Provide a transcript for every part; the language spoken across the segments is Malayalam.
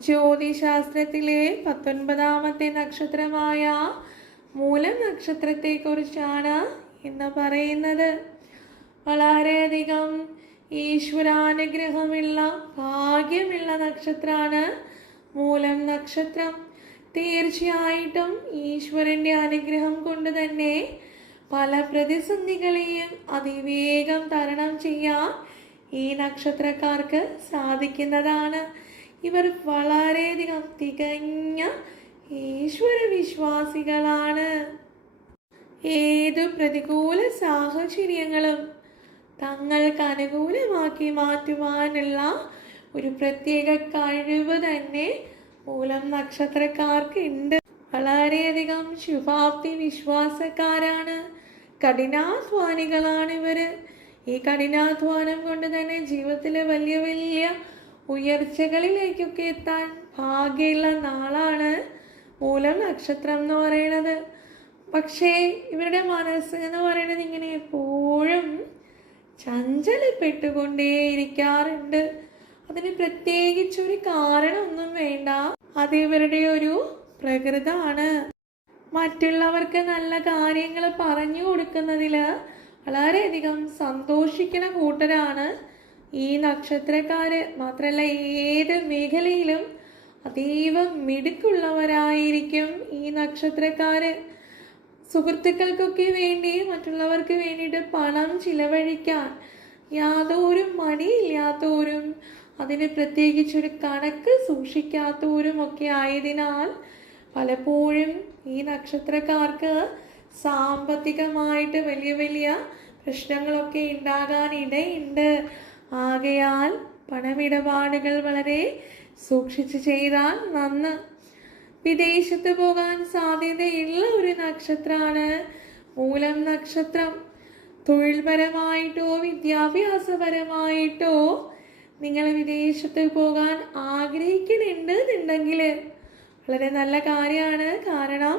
ജ്യോതിശാസ്ത്രത്തിലെ 19ാമത്തെ നക്ഷത്രമായ മൂലം നക്ഷത്രത്തെക്കുറിച്ചാണ് ഇന്ന് പറയുന്നത്. വളരെയധികം ഈശ്വരാനുഗ്രഹമുള്ള ഭാഗ്യമുള്ള നക്ഷത്രമാണ് മൂലം നക്ഷത്രം. തീർച്ചയായിട്ടും ഈശ്വരൻ്റെ അനുഗ്രഹം കൊണ്ട് തന്നെ പല പ്രതിസന്ധികളെയും അതിവേഗം തരണം ചെയ്യാൻ ഈ നക്ഷത്രക്കാർക്ക് സാധിക്കുന്നതാണ്. ഇവർ വളരെയധികം തികഞ്ഞ ഈശ്വര വിശ്വാസികളാണ്. ഏതു പ്രതികൂല സാഹചര്യങ്ങളും തങ്ങൾക്ക് അനുകൂലമാക്കി മാറ്റുവാനുള്ള ഒരു പ്രത്യേക കഴിവ് തന്നെ മൂലം നക്ഷത്രക്കാർക്ക് ഉണ്ട്. വളരെയധികം ശുഭാപ്തി വിശ്വാസക്കാരാണ്, കഠിനാധ്വാനികളാണ് ഇവര്. ഈ കഠിനാധ്വാനം കൊണ്ട് തന്നെ ജീവിതത്തിലെ വലിയ വലിയ ഉയർച്ചകളിലേക്കൊക്കെ എത്താൻ ഭാഗ്യമുള്ള നാളാണ് മൂലം നക്ഷത്രം എന്ന് പറയുന്നത്. പക്ഷേ ഇവരുടെ മനസ്സ് എന്ന് പറയുന്നത് ഇങ്ങനെ എപ്പോഴും ചഞ്ചലപ്പെട്ടുകൊണ്ടേയിരിക്കാറുണ്ട്. അതിന് പ്രത്യേകിച്ചൊരു കാരണമൊന്നും വേണ്ട, അത് ഇവരുടെ ഒരു പ്രകൃതമാണ്. മറ്റുള്ളവർക്ക് നല്ല കാര്യങ്ങൾ പറഞ്ഞു കൊടുക്കുന്നതിൽ വളരെയധികം സന്തോഷിക്കുന്ന കൂട്ടരാണ് ഈ നക്ഷത്രക്കാര്. മാത്രമല്ല ഏത് മേഖലയിലും അതീവ മിടുക്കുള്ളവരായിരിക്കും ഈ നക്ഷത്രക്കാര്. സുഹൃത്തുക്കൾക്കൊക്കെ വേണ്ടി മറ്റുള്ളവർക്ക് വേണ്ടിയിട്ട് പണം ചിലവഴിക്കാൻ യാതൊരു മടിയില്ലാത്തവരും അതിന് പ്രത്യേകിച്ചൊരു കണക്ക് സൂക്ഷിക്കാത്തവരും ഒക്കെ ആയതിനാൽ പലപ്പോഴും ഈ നക്ഷത്രക്കാർക്ക് സാമ്പത്തികമായിട്ട് വലിയ വലിയ പ്രശ്നങ്ങളൊക്കെ ഉണ്ടാകാനിടയുണ്ട്. ആകയാൽ പണമിടപാടുകൾ വളരെ സൂക്ഷിച്ച് ചെയ്താൽ നന്ന്. വിദേശത്ത് പോകാൻ സാധ്യതയുള്ള ഒരു നക്ഷത്രമാണ് മൂലം നക്ഷത്രം. തൊഴിൽപരമായിട്ടോ വിദ്യാഭ്യാസപരമായിട്ടോ നിങ്ങൾ വിദേശത്ത് പോകാൻ ആഗ്രഹിക്കുന്നുണ്ടെന്നുണ്ടെങ്കിൽ വളരെ നല്ല കാര്യമാണ്. കാരണം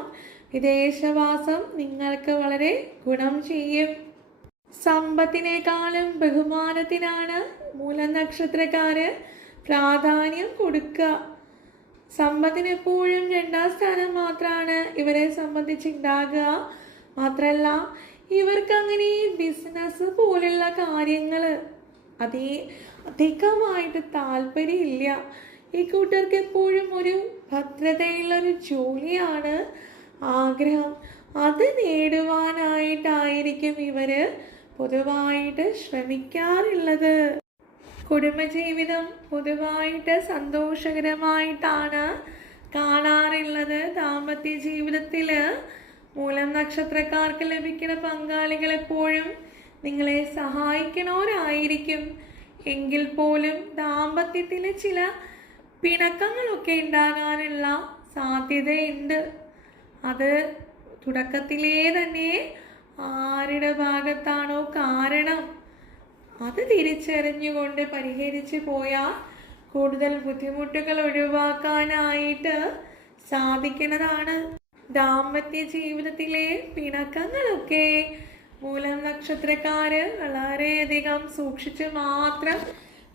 വിദേശവാസം നിങ്ങൾക്ക് വളരെ ഗുണം ചെയ്യും. സമ്പത്തിനേക്കാളും ബഹുമാനത്തിനാണ് മൂലം നക്ഷത്രക്കാര് പ്രാധാന്യം കൊടുക്കുക. സമ്പത്തിന് എപ്പോഴും 2ാം സ്ഥാനം മാത്രമാണ് ഇവരെ സംബന്ധിച്ചുണ്ടാകുക. മാത്രമല്ല ഇവർക്ക് അങ്ങനെ ബിസിനസ് പോലുള്ള കാര്യങ്ങൾ അധികമായിട്ട് താല്പര്യമില്ല. ഈ കൂട്ടർക്ക് എപ്പോഴും ഒരു ഭദ്രതയുള്ളൊരു ജോലിയാണ് ആഗ്രഹം. അത് നേടുവാനായിട്ടായിരിക്കും ഇവര് പൊതുവായിട്ട് ശ്രമിക്കാറുള്ളത്. കുടുംബജീവിതം പൊതുവായിട്ട് സന്തോഷകരമായിട്ടാണ് കാണാറുള്ളത്. ദാമ്പത്യ ജീവിതത്തിൽ മൂലം നക്ഷത്രക്കാർക്ക് ലഭിക്കുന്ന പങ്കാളികൾ എപ്പോഴും നിങ്ങളെ സഹായിക്കണവരായിരിക്കും. എങ്കിൽ പോലും ദാമ്പത്യത്തിൽ ചില പിണക്കങ്ങളൊക്കെ ഉണ്ടാകാനുള്ള സാധ്യതയുണ്ട്. അത് തുടക്കത്തിലേ തന്നെ ആരുടെ ഭാഗത്താണോ കാരണം അത് തിരിച്ചറിഞ്ഞുകൊണ്ട് പരിഹരിച്ചു പോയാൽ കൂടുതൽ ബുദ്ധിമുട്ടുകൾ ഒഴിവാക്കാനായിട്ട് സാധിക്കുന്നതാണ്. ദാമ്പത്യ ജീവിതത്തിലെ പിണക്കങ്ങളൊക്കെ മൂലം നക്ഷത്രക്കാര് വളരെയധികം സൂക്ഷിച്ച് മാത്രം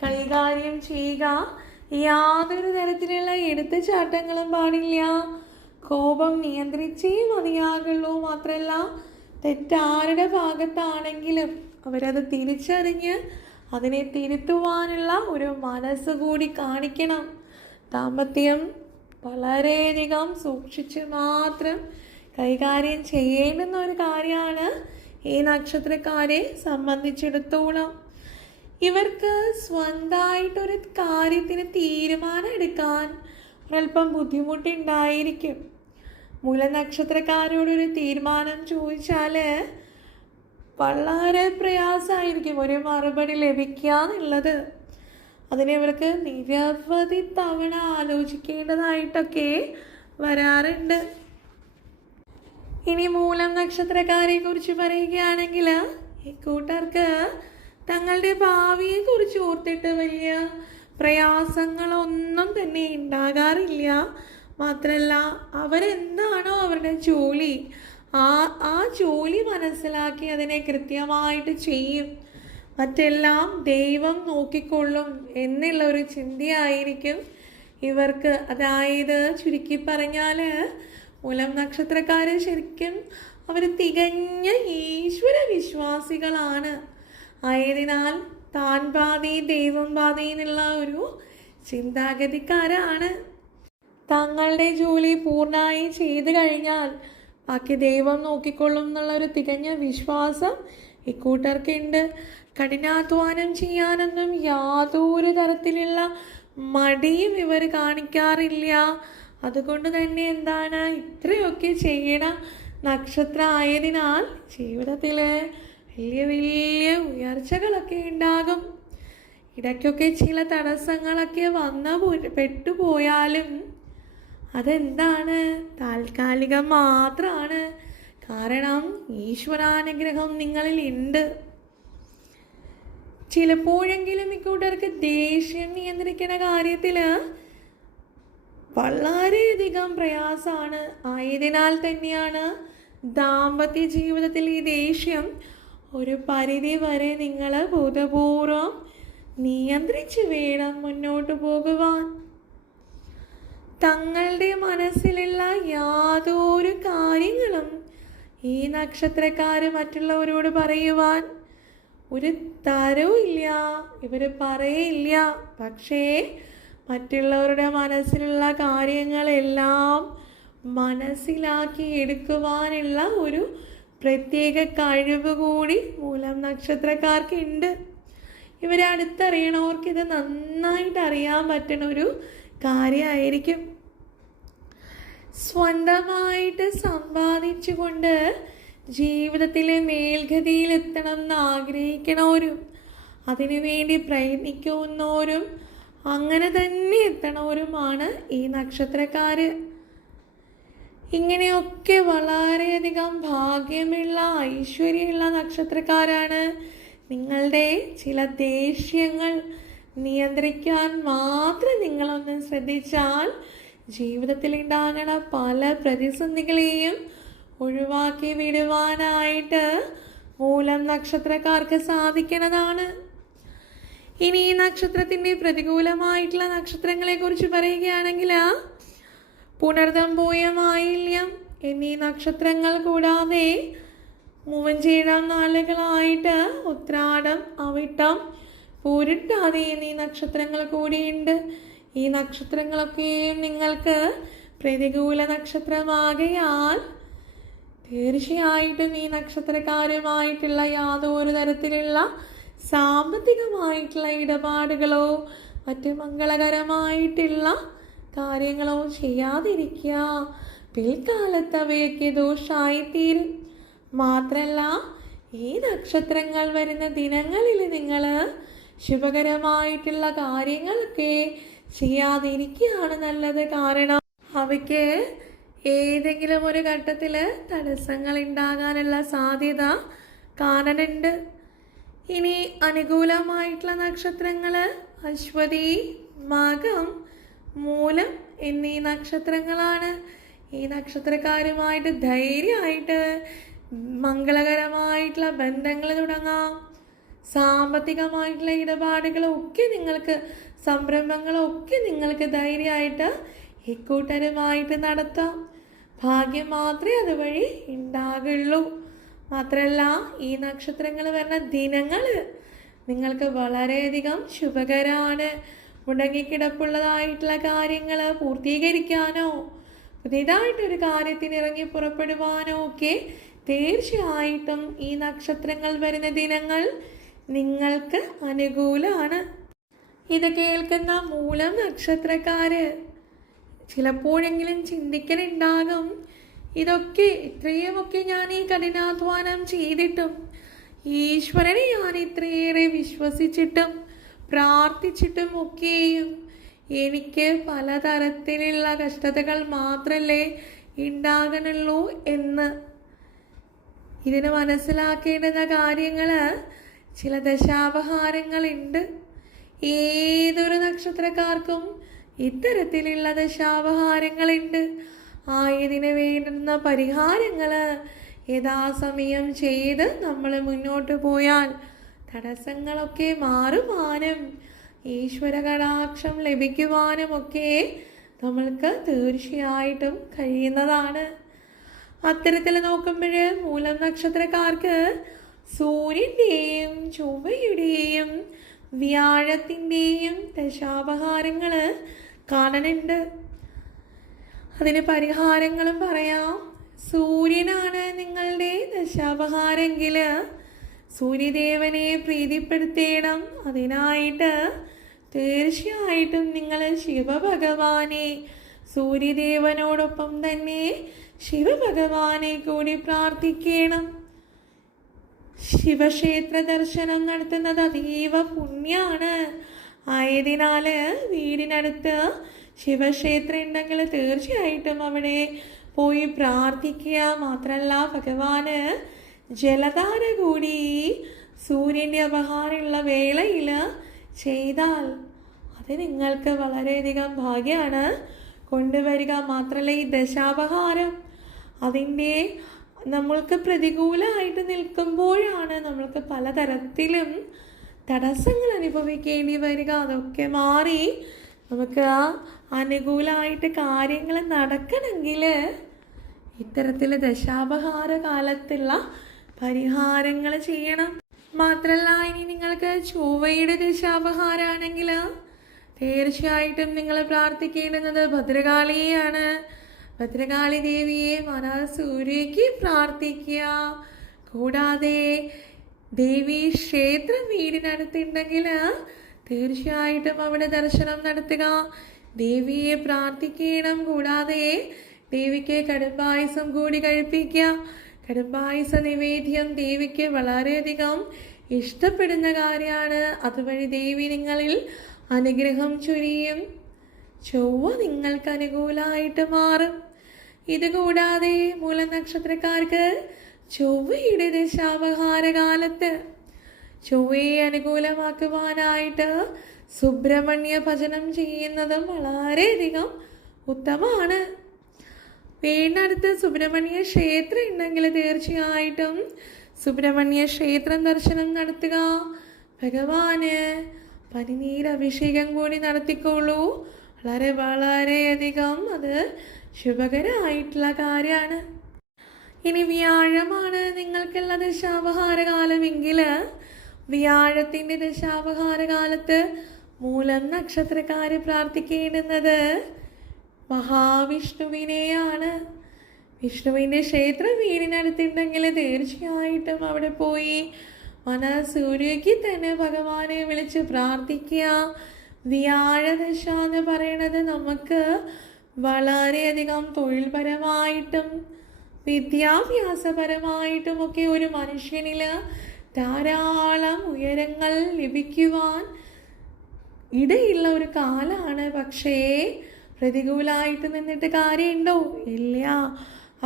കൈകാര്യം ചെയ്യുക. യാതൊരു തരത്തിലുള്ള എടുത്തുചാട്ടങ്ങളും പാടില്ല. കോപം നിയന്ത്രിച്ചേ മതിയാകുള്ളൂ. മാത്രമല്ല തെറ്റാരുടെ ഭാഗത്താണെങ്കിലും അവരത് തിരിച്ചറിഞ്ഞ് അതിനെ തിരുത്തുവാനുള്ള ഒരു മനസ്സ് കൂടി കാണിക്കണം. ദാമ്പത്യം വളരെയധികം സൂക്ഷിച്ച് മാത്രം കൈകാര്യം ചെയ്യേണ്ടുന്ന ഒരു കാര്യമാണ് ഈ നക്ഷത്രക്കാരെ സംബന്ധിച്ചിടത്തോളം. ഇവർക്ക് സ്വന്തമായിട്ടൊരു കാര്യത്തിന് തീരുമാനം എടുക്കാൻ ഒരല്പം ബുദ്ധിമുട്ടുണ്ടായിരിക്കും. മൂലനക്ഷത്രക്കാരോടൊരു തീരുമാനം ചോദിച്ചാൽ വളരെ പ്രയാസമായിരിക്കും ഒരു മറുപടി ലഭിക്കുക എന്നുള്ളത്. അതിനെ ഇവർക്ക് നിരവധി തവണ ആലോചിക്കേണ്ടതായിട്ടൊക്കെ വരാറുണ്ട്. ഇനി മൂലം നക്ഷത്രക്കാരെ കുറിച്ച് പറയുകയാണെങ്കിൽ ഈ കൂട്ടർക്ക് തങ്ങളുടെ ഭാവിയെ കുറിച്ച് ഓർത്തിട്ട് വലിയ പ്രയാസങ്ങളൊന്നും തന്നെ ഉണ്ടാകാറില്ല. മാത്രമല്ല അവരെന്താണോ അവരുടെ ജോലി ആ ജോലി മനസ്സിലാക്കി അതിനെ കൃത്യമായിട്ട് ചെയ്യും. മറ്റെല്ലാം ദൈവം നോക്കിക്കൊള്ളും എന്നുള്ള ഒരു ചിന്തയായിരിക്കും ഇവർക്ക്, അതായത് ചുരുക്കി പറഞ്ഞാൽ മൂലം നക്ഷത്രക്കാര് ശരിക്കും അവർ തികഞ്ഞ ഈശ്വര വിശ്വാസികളാണ്. ആയതിനാൽ താൻ പാതി ദൈവം പാതി എന്നുള്ള ഒരു ചിന്താഗതിക്കാരാണ്. തങ്ങളുടെ ജോലി പൂർണ്ണമായി ചെയ്തു കഴിഞ്ഞാൽ ബാക്കി ദൈവം നോക്കിക്കൊള്ളും എന്നുള്ള ഒരു തികഞ്ഞ വിശ്വാസം ഇക്കൂട്ടർക്കുണ്ട്. കഠിനാധ്വാനം ചെയ്യാനൊന്നും യാതൊരു തരത്തിലുള്ള മടിയും ഇവർ കാണിക്കാറില്ല. അതുകൊണ്ട് തന്നെ എന്താണ്, ഇത്രയൊക്കെ ചെയ്യണ നക്ഷത്രം ആയതിനാൽ ജീവിതത്തിൽ വലിയ വലിയ ഉയർച്ചകളൊക്കെ ഉണ്ടാകും. ഇടയ്ക്കൊക്കെ ചില തടസ്സങ്ങളൊക്കെ പെട്ടുപോയാലും അതെന്താണ്, താൽക്കാലികം മാത്രമാണ്. കാരണം ഈശ്വരാനുഗ്രഹം നിങ്ങളിൽ ഉണ്ട്. ചിലപ്പോഴെങ്കിലും ഇക്കൂട്ടർക്ക് ദേഷ്യം നിയന്ത്രിക്കുന്ന കാര്യത്തിൽ വളരെയധികം പ്രയാസമാണ്. ആയതിനാൽ തന്നെയാണ് ദാമ്പത്യ ജീവിതത്തിൽ ഈ ദേഷ്യം ഒരു പരിധി വരെ നിങ്ങൾ ബോധപൂർവം നിയന്ത്രിച്ച് വേണം മുന്നോട്ട് പോകുവാൻ. തങ്ങളുടെ മനസ്സിലുള്ള യാതൊരു കാര്യങ്ങളും ഈ നക്ഷത്രക്കാർ മറ്റുള്ളവരോട് പറയുവാൻ ഒരു തരവും ഇല്ല, ഇവർ പറയില്ല. പക്ഷേ മറ്റുള്ളവരുടെ മനസ്സിലുള്ള കാര്യങ്ങളെല്ലാം മനസ്സിലാക്കി എടുക്കുവാനുള്ള ഒരു പ്രത്യേക കഴിവ് കൂടി മൂലം നക്ഷത്രക്കാർക്കുണ്ട്. ഇവരെ അടുത്തറിയണവർക്ക് ഇത് നന്നായിട്ട് അറിയാൻ പറ്റുന്ന ഒരു കാര്യമായിരിക്കും. സ്വന്തമായിട്ട് സമ്പാദിച്ചുകൊണ്ട് ജീവിതത്തിലെ മേൽഗതിയിലെത്തണം എന്ന് ആഗ്രഹിക്കണവരും അതിനുവേണ്ടി പ്രയത്നിക്കുന്നവരും അങ്ങനെ തന്നെ എത്തണവരുമാണ് ഈ നക്ഷത്രക്കാര്. ഇങ്ങനെയൊക്കെ വളരെയധികം ഭാഗ്യമുള്ള ഐശ്വര്യമുള്ള നക്ഷത്രക്കാരാണ്. നിങ്ങളുടെ ചില ദേഷ്യങ്ങൾ നിയന്ത്രിക്കാൻ മാത്രം നിങ്ങളൊന്ന് ശ്രദ്ധിച്ചാൽ ജീവിതത്തിൽ ഉണ്ടാകുന്ന പല പ്രതിസന്ധികളെയും ഒഴിവാക്കി വിടുവാനായിട്ട് മൂലം നക്ഷത്രക്കാർക്ക് സാധിക്കുന്നതാണ്. ഇനി ഈ നക്ഷത്രത്തിൻ്റെ പ്രതികൂലമായിട്ടുള്ള നക്ഷത്രങ്ങളെ കുറിച്ച് പറയുകയാണെങ്കിൽ പുണർദം, പൂയം, ആയില്യം എന്നീ നക്ഷത്രങ്ങൾ കൂടാതെ മൂവഞ്ചേഴാം നാളുകളായിട്ട് ഉത്രാടം, അവിട്ടം, പൂരിട്ടാതി എന്നീ നക്ഷത്രങ്ങൾ കൂടിയുണ്ട്. ഈ നക്ഷത്രങ്ങളൊക്കെയും നിങ്ങൾക്ക് പ്രതികൂല നക്ഷത്രമാകയാൽ തീർച്ചയായിട്ടും ഈ നക്ഷത്രക്കാരുമായിട്ടുള്ള യാതൊരു തരത്തിലുള്ള സാമ്പത്തികമായിട്ടുള്ള ഇടപാടുകളോ മറ്റ് മംഗളകരമായിട്ടുള്ള കാര്യങ്ങളോ ചെയ്യാതിരിക്കുക. പിൽക്കാലത്ത് അവയൊക്കെ ദോഷമായിത്തീരും. മാത്രമല്ല ഈ നക്ഷത്രങ്ങൾ വരുന്ന ദിനങ്ങളിൽ നിങ്ങൾ ശുഭകരമായിട്ടുള്ള കാര്യങ്ങളൊക്കെ ചെയ്യാതിരിക്കുകയാണ് നല്ലത്. കാരണം അവയ്ക്ക് ഏതെങ്കിലും ഒരു ഘട്ടത്തിൽ തടസ്സങ്ങൾ ഉണ്ടാകാനുള്ള സാധ്യത കാണുന്നുണ്ട്. ഇനി അനുകൂലമായിട്ടുള്ള നക്ഷത്രങ്ങൾ അശ്വതി, മകം, മൂലം എന്നീ നക്ഷത്രങ്ങളാണ്. ഈ നക്ഷത്രക്കാരുമായിട്ട് ധൈര്യമായിട്ട് മംഗളകരമായിട്ടുള്ള ബന്ധങ്ങൾ തുടങ്ങാം. സാമ്പത്തികമായിട്ടുള്ള ഇടപാടുകളൊക്കെ നിങ്ങൾക്ക്, സംരംഭങ്ങളൊക്കെ നിങ്ങൾക്ക് ധൈര്യമായിട്ട് ഇക്കൂട്ടരുമായിട്ട് നടത്താം. ഭാഗ്യം മാത്രമേ അതുവഴി ഉണ്ടാകുള്ളൂ. മാത്രമല്ല ഈ നക്ഷത്രങ്ങൾ വരുന്ന ദിനങ്ങൾ നിങ്ങൾക്ക് വളരെയധികം ശുഭകരമാണ്. മുടങ്ങിക്കിടപ്പുള്ളതായിട്ടുള്ള കാര്യങ്ങൾ പൂർത്തീകരിക്കാനോ പുതിയതായിട്ടൊരു കാര്യത്തിന് ഇറങ്ങി പുറപ്പെടുവാനോ ഒക്കെ തീർച്ചയായിട്ടും ഈ നക്ഷത്രങ്ങൾ വരുന്ന ദിനങ്ങൾ നിങ്ങൾക്ക് അനുകൂലമാണ്. ഇത് കേൾക്കുന്ന മൂലം നക്ഷത്രക്കാര് ചിലപ്പോഴെങ്കിലും ചിന്തിക്കലുണ്ടാകും, ഇതൊക്കെ ഇത്രയുമൊക്കെ ഞാൻ ഈ കഠിനാധ്വാനം ചെയ്തിട്ടും ഈശ്വരനെ ഞാൻ ഇത്രയേറെ വിശ്വസിച്ചിട്ടും പ്രാർത്ഥിച്ചിട്ടും ഒക്കെയും എനിക്ക് പലതരത്തിലുള്ള കഷ്ടതകൾ മാത്രമല്ലേ ഉണ്ടാകണുള്ളൂ എന്ന്. ഇതിന് മനസ്സിലാക്കേണ്ടുന്ന കാര്യങ്ങൾ ചില ദശാപഹാരങ്ങളുണ്ട്. ഏതൊരു നക്ഷത്രക്കാർക്കും ഇത്തരത്തിലുള്ള ദശാപഹാരങ്ങളുണ്ട്. ആയതിന് വേണ്ടുന്ന പരിഹാരങ്ങൾ യഥാസമയം ചെയ്ത് നമ്മൾ മുന്നോട്ട് പോയാൽ തടസ്സങ്ങളൊക്കെ മാറുവാനും ഈശ്വര കടാക്ഷം ലഭിക്കുവാനുമൊക്കെ നമ്മൾക്ക് തീർച്ചയായിട്ടും കഴിയുന്നതാണ്. അത്തരത്തിൽ നോക്കുമ്പോൾ മൂലം നക്ഷത്രക്കാർക്ക് സൂര്യൻ്റെയും ചൊവ്വയുടെയും വ്യാഴത്തിൻ്റെയും ദശാപഹാരങ്ങൾ കാണുന്നുണ്ട്. അതിന് പരിഹാരങ്ങളും പറയാം. സൂര്യനാണ് നിങ്ങളുടെ ദശാപഹാരമെങ്കിൽ സൂര്യദേവനെ പ്രീതിപ്പെടുത്തേണം. അതിനായിട്ട് തീർച്ചയായിട്ടും നിങ്ങൾ ശിവഭഗവാനെ, സൂര്യദേവനോടൊപ്പം തന്നെ ശിവഭഗവാനെ കൂടി പ്രാർത്ഥിക്കണം. ശിവക്ഷേത്ര ദർശനം നടത്തുന്നത് അതീവ പുണ്യാണ്. ആയതിനാൽ വീടിനടുത്ത് ശിവക്ഷേത്രം ഉണ്ടെങ്കിൽ തീർച്ചയായിട്ടും അവിടെ പോയി പ്രാർത്ഥിക്കുക. മാത്രമല്ല ഭഗവാന് ജലധാര കൂടി സൂര്യൻ്റെ അപഹാരമുള്ള വേളയിൽ ചെയ്താൽ അത് നിങ്ങൾക്ക് വളരെയധികം ഭാഗ്യമാണ് കൊണ്ടുവരിക. മാത്രമല്ല ഈ ദശാപഹാരം അതിൻ്റെ നമ്മൾക്ക് പ്രതികൂലമായിട്ട് നിൽക്കുമ്പോഴാണ് നമ്മൾക്ക് പലതരത്തിലും തടസ്സങ്ങൾ അനുഭവിക്കേണ്ടി വരിക. അതൊക്കെ മാറി നമുക്ക് അനുകൂലമായിട്ട് കാര്യങ്ങൾ നടക്കണമെങ്കിൽ ഇത്തരത്തിൽ ദശാപഹാര കാലത്തുള്ള പരിഹാരങ്ങൾ ചെയ്യണം. മാത്രമല്ല ഇനി നിങ്ങൾക്ക് ചൊവ്വയുടെ ദശാപഹാരമാണെങ്കിൽ തീർച്ചയായിട്ടും നിങ്ങൾ പ്രാർത്ഥിക്കേണ്ടുന്നത് ഭദ്രകാളിയെയാണ്. ഭദ്രകാളി ദേവിയെ മനസ്സൂര്യയ്ക്ക് പ്രാർത്ഥിക്കുക. കൂടാതെ ദേവി ക്ഷേത്രം വീടിനടുത്തുണ്ടെങ്കിൽ തീർച്ചയായിട്ടും അവിടെ ദർശനം നടത്തുക, ദേവിയെ പ്രാർത്ഥിക്കണം. കൂടാതെ ദേവിക്ക് കടുംപായസം കൂടി കഴിപ്പിക്കുക. കടുംപായസ നിവേദ്യം ദേവിക്ക് വളരെയധികം ഇഷ്ടപ്പെടുന്ന കാര്യമാണ്. അതുവഴി ദേവി നിങ്ങളിൽ അനുഗ്രഹം ചൊരിയും. ചൊവ്വ നിങ്ങൾക്ക് അനുകൂലമായിട്ട് മാറും. ഇതുകൂടാതെ മൂലനക്ഷത്രക്കാർക്ക് ചൊവ്വയുടെ ദശാപഹാര കാലത്ത് ചൊവ്വയെ അനുകൂലമാക്കുവാനായിട്ട് സുബ്രഹ്മണ്യ ഭജനം ചെയ്യുന്നതും വളരെയധികം ഉത്തമമാണ്. വീടിനടുത്ത് സുബ്രഹ്മണ്യ ക്ഷേത്രം ഉണ്ടെങ്കിൽ തീർച്ചയായിട്ടും സുബ്രഹ്മണ്യ ക്ഷേത്രം ദർശനം നടത്തുക. ഭഗവാന് പനിനീരഭിഷേകം കൂടി നടത്തിക്കോളൂ. വളരെയധികം അത് ശുഭകരമായിട്ടുള്ള കാര്യമാണ്. ഇനി വ്യാഴമാണ് നിങ്ങൾക്കുള്ള ദശാപഹാരകാലമെങ്കിൽ വ്യാഴത്തിൻ്റെ ദശാപഹാരകാലത്ത് മൂലം നക്ഷത്രക്കാർ പ്രാർത്ഥിക്കേണ്ടുന്നത് മഹാവിഷ്ണുവിനെയാണ്. വിഷ്ണുവിൻ്റെ ക്ഷേത്രം വീടിനടുത്തുണ്ടെങ്കിൽ തീർച്ചയായിട്ടും അവിടെ പോയി മനസ്സൂര്യയ്ക്ക് തന്നെ ഭഗവാനെ വിളിച്ച് പ്രാർത്ഥിക്കുക. വ്യാഴദശ എന്ന് പറയുന്നത് നമുക്ക് വളരെയധികം തൊഴിൽപരമായിട്ടും വിദ്യാഭ്യാസപരമായിട്ടും ഒക്കെ ഒരു മനുഷ്യനിൽ ധാരാളം ഉയരങ്ങൾ ലഭിക്കുവാൻ ഇടയുള്ള ഒരു കാലമാണ്. പക്ഷേ പ്രതികൂലമായിട്ട് നിന്നിട്ട് കാര്യമുണ്ടോ? ഇല്ല.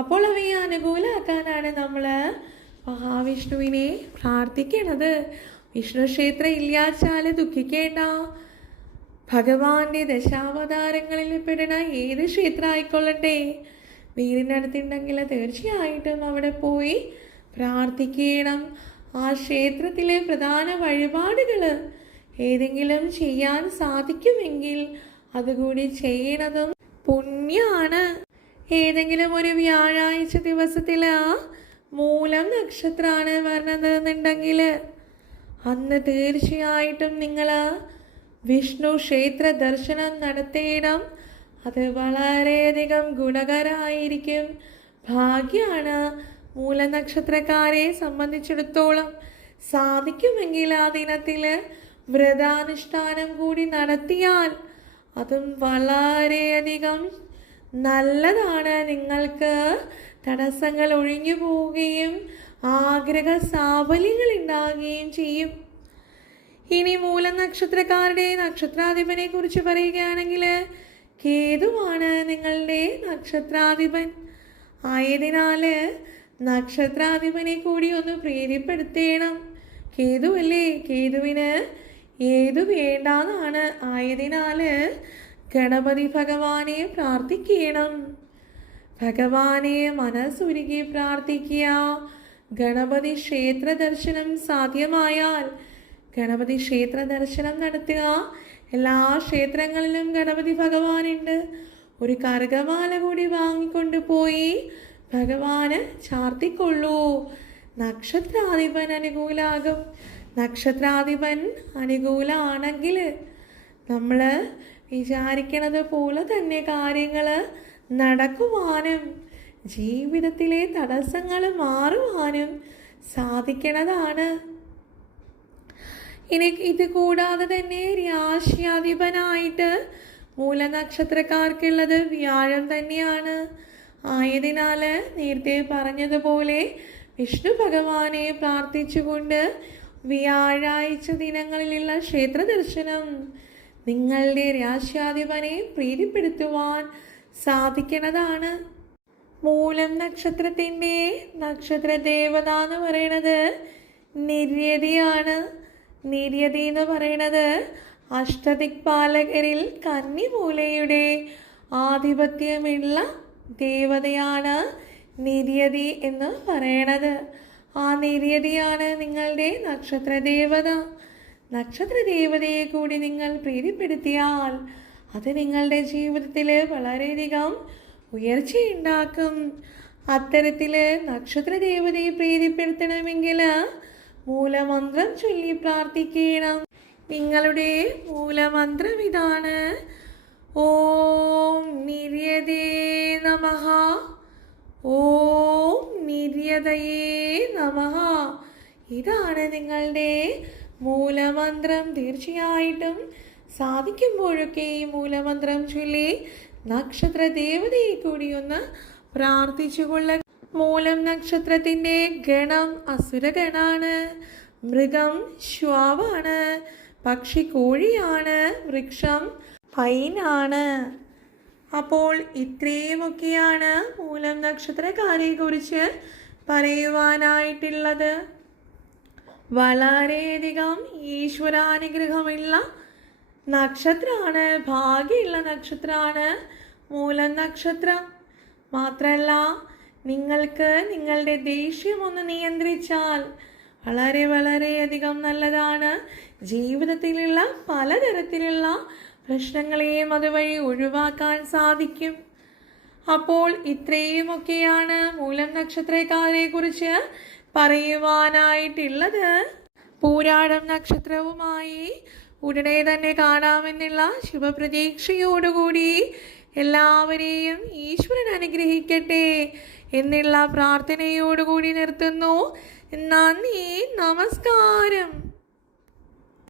അപ്പോൾ അവയെ അനുകൂലമാക്കാനാണ് നമ്മൾ മഹാവിഷ്ണുവിനെ പ്രാർത്ഥിക്കണത്. വിഷ്ണു ക്ഷേത്രം ഇല്ലാച്ചാൽ ദുഃഖിക്കേണ്ട. ഭഗവാന്റെ ദശാവതാരങ്ങളിൽ പെടുന്ന ഏത് ക്ഷേത്രം ആയിക്കൊള്ളട്ടെ, വീടിനടുത്തുണ്ടെങ്കിൽ തീർച്ചയായിട്ടും അവിടെ പോയി പ്രാർത്ഥിക്കണം. ആ ക്ഷേത്രത്തിലെ പ്രധാന വഴിപാടുകൾ ഏതെങ്കിലും ചെയ്യാൻ സാധിക്കുമെങ്കിൽ അതുകൂടി ചെയ്യണതും പുണ്യാണ്. ഏതെങ്കിലും ഒരു വ്യാഴാഴ്ച ദിവസത്തിൽ മൂലം നക്ഷത്രമാണ് വരണത് എന്നുണ്ടെങ്കിൽ അന്ന് തീർച്ചയായിട്ടും നിങ്ങൾ വിഷ്ണു ക്ഷേത്ര ദർശനം നടത്തേണം. അത് വളരെയധികം ഗുണകരമായിരിക്കും. ഭാഗ്യമാണ്. മൂലനക്ഷത്രക്കാരെ സംബന്ധിച്ചിടത്തോളം സാധിക്കുമെങ്കിൽ ആ ദിനത്തിൽ വ്രതാനുഷ്ഠാനം കൂടി നടത്തിയാൽ അതും വളരെയധികം നല്ലതാണ്. നിങ്ങൾക്ക് തടസ്സങ്ങൾ ഒഴിഞ്ഞു പോവുകയും ആഗ്രഹ സാഫല്യങ്ങൾ ഉണ്ടാകുകയും ചെയ്യും. ഇനി മൂലനക്ഷത്രക്കാരുടെ നക്ഷത്രാധിപനെ കുറിച്ച് പറയുകയാണെങ്കിൽ കേതുവാണ് നിങ്ങളുടെ നക്ഷത്രാധിപൻ. ആയതിനാൽ നക്ഷത്രാധിപനെ കൂടി ഒന്ന് പ്രീതിപ്പെടുത്തേണം. കേതു അല്ലേ, കേതുവിന് ഏതു വേണ്ടാന്നാണ്. ആയതിനാൽ ഗണപതി ഭഗവാനെ പ്രാർത്ഥിക്കണം. ഭഗവാനെ മനസ്സുരുകി പ്രാർത്ഥിക്കുക. ഗണപതി ക്ഷേത്ര ദർശനം സാധ്യമായാൽ ഗണപതി ക്ഷേത്ര ദർശനം നടത്തുക. എല്ലാ ക്ഷേത്രങ്ങളിലും ഗണപതി ഭഗവാനുണ്ട്. ഒരു കറുകമാല കൂടി വാങ്ങിക്കൊണ്ട് പോയി ഭഗവാന് ചാർത്തിക്കൊള്ളൂ. നക്ഷത്രാധിപൻ അനുകൂലാകും. നക്ഷത്രാധിപൻ അനുകൂലമാണെങ്കിൽ നമ്മൾ വിചാരിക്കണത് പോലെ തന്നെ കാര്യങ്ങൾ നടക്കുവാനും ജീവിതത്തിലെ തടസ്സങ്ങൾ മാറുവാനും സാധിക്കണതാണ്. ഇനി ഇത് കൂടാതെ തന്നെ രാശ്യാധിപനായിട്ട് മൂലനക്ഷത്രക്കാർക്കുള്ളത് വ്യാഴം തന്നെയാണ്. ആയതിനാൽ നേരത്തെ പറഞ്ഞതുപോലെ വിഷ്ണു ഭഗവാനെ പ്രാർത്ഥിച്ചുകൊണ്ട് വ്യാഴാഴ്ച ദിനങ്ങളിലുള്ള ക്ഷേത്ര ദർശനം നിങ്ങളുടെ രാശ്യാധിപനെ പ്രീതിപ്പെടുത്തുവാൻ സാധിക്കുന്നതാണ്. മൂലം നക്ഷത്രത്തിൻ്റെ നക്ഷത്ര ദേവത എന്ന് പറയുന്നത് നിര്യതിയാണ്. നിര്യതി എന്ന് പറയുന്നത് അഷ്ടദിക്പാലകരിൽ കന്നിമൂലയുടെ ആധിപത്യമുള്ള ദേവതയാണ് നിര്യതി എന്ന് പറയണത്. ആ നിര്യതിയാണ് നിങ്ങളുടെ നക്ഷത്ര ദേവത. നക്ഷത്ര ദേവതയെ കൂടി നിങ്ങൾ പ്രീതിപ്പെടുത്തിയാൽ അത് നിങ്ങളുടെ ജീവിതത്തിൽ വളരെയധികം ഉയർച്ചയുണ്ടാക്കും. അത്തരത്തിൽ നക്ഷത്ര ദേവതയെ പ്രീതിപ്പെടുത്തണമെങ്കിൽ മൂലമന്ത്രം ചൊല്ലി പ്രാർത്ഥിക്കണം. നിങ്ങളുടെ മൂലമന്ത്രം ഇതാണ്: ഓം നിര്യതേ നമഃ, ഓം നിര്യതയേ നമഃ. ഇതാണ് നിങ്ങളുടെ മൂലമന്ത്രം. തീർച്ചയായിട്ടും സാധിക്കുമ്പോഴൊക്കെ ഈ മൂലമന്ത്രം ചൊല്ലി നക്ഷത്ര ദേവതയെ കൂടി ഒന്ന് പ്രാർത്ഥിച്ചുകൊള്ള. മൂലം നക്ഷത്രത്തിൻ്റെ ഗണം അസുരഗണാണ്. മൃഗം ശ്വാവാണ്, പക്ഷി കോഴിയാണ്, വൃക്ഷം പൈനാണ്. അപ്പോൾ ഇത്രയുമൊക്കെയാണ് മൂലം നക്ഷത്രക്കാരെ കുറിച്ച് പറയുവാനായിട്ടുള്ളത്. വളരെയധികം ഈശ്വരാനുഗ്രഹമുള്ള നക്ഷത്രമാണ്, ഭാഗ്യമുള്ള നക്ഷത്രമാണ് മൂലം നക്ഷത്രം. മാത്രമല്ല, നിങ്ങൾക്ക് നിങ്ങളുടെ ദേഷ്യം ഒന്ന് നിയന്ത്രിച്ചാൽ വളരെയധികം നല്ലതാണ്. ജീവിതത്തിലുള്ള പലതരത്തിലുള്ള പ്രശ്നങ്ങളെയും അതുവഴി ഒഴിവാക്കാൻ സാധിക്കും. അപ്പോൾ ഇത്രയുമൊക്കെയാണ് മൂലം നക്ഷത്രക്കാരെ കുറിച്ച് പറയുവാനായിട്ടുള്ളത്. പൂരാടം നക്ഷത്രവുമായി ഉടനെ തന്നെ കാണാമെന്നുള്ള ശുഭപ്രതീക്ഷയോടുകൂടി എല്ലാവരെയും ഈശ്വരൻ അനുഗ്രഹിക്കട്ടെ എന്നുള്ള പ്രാർത്ഥനയോടുകൂടി നിർത്തുന്നു. നന്ദി, നമസ്കാരം.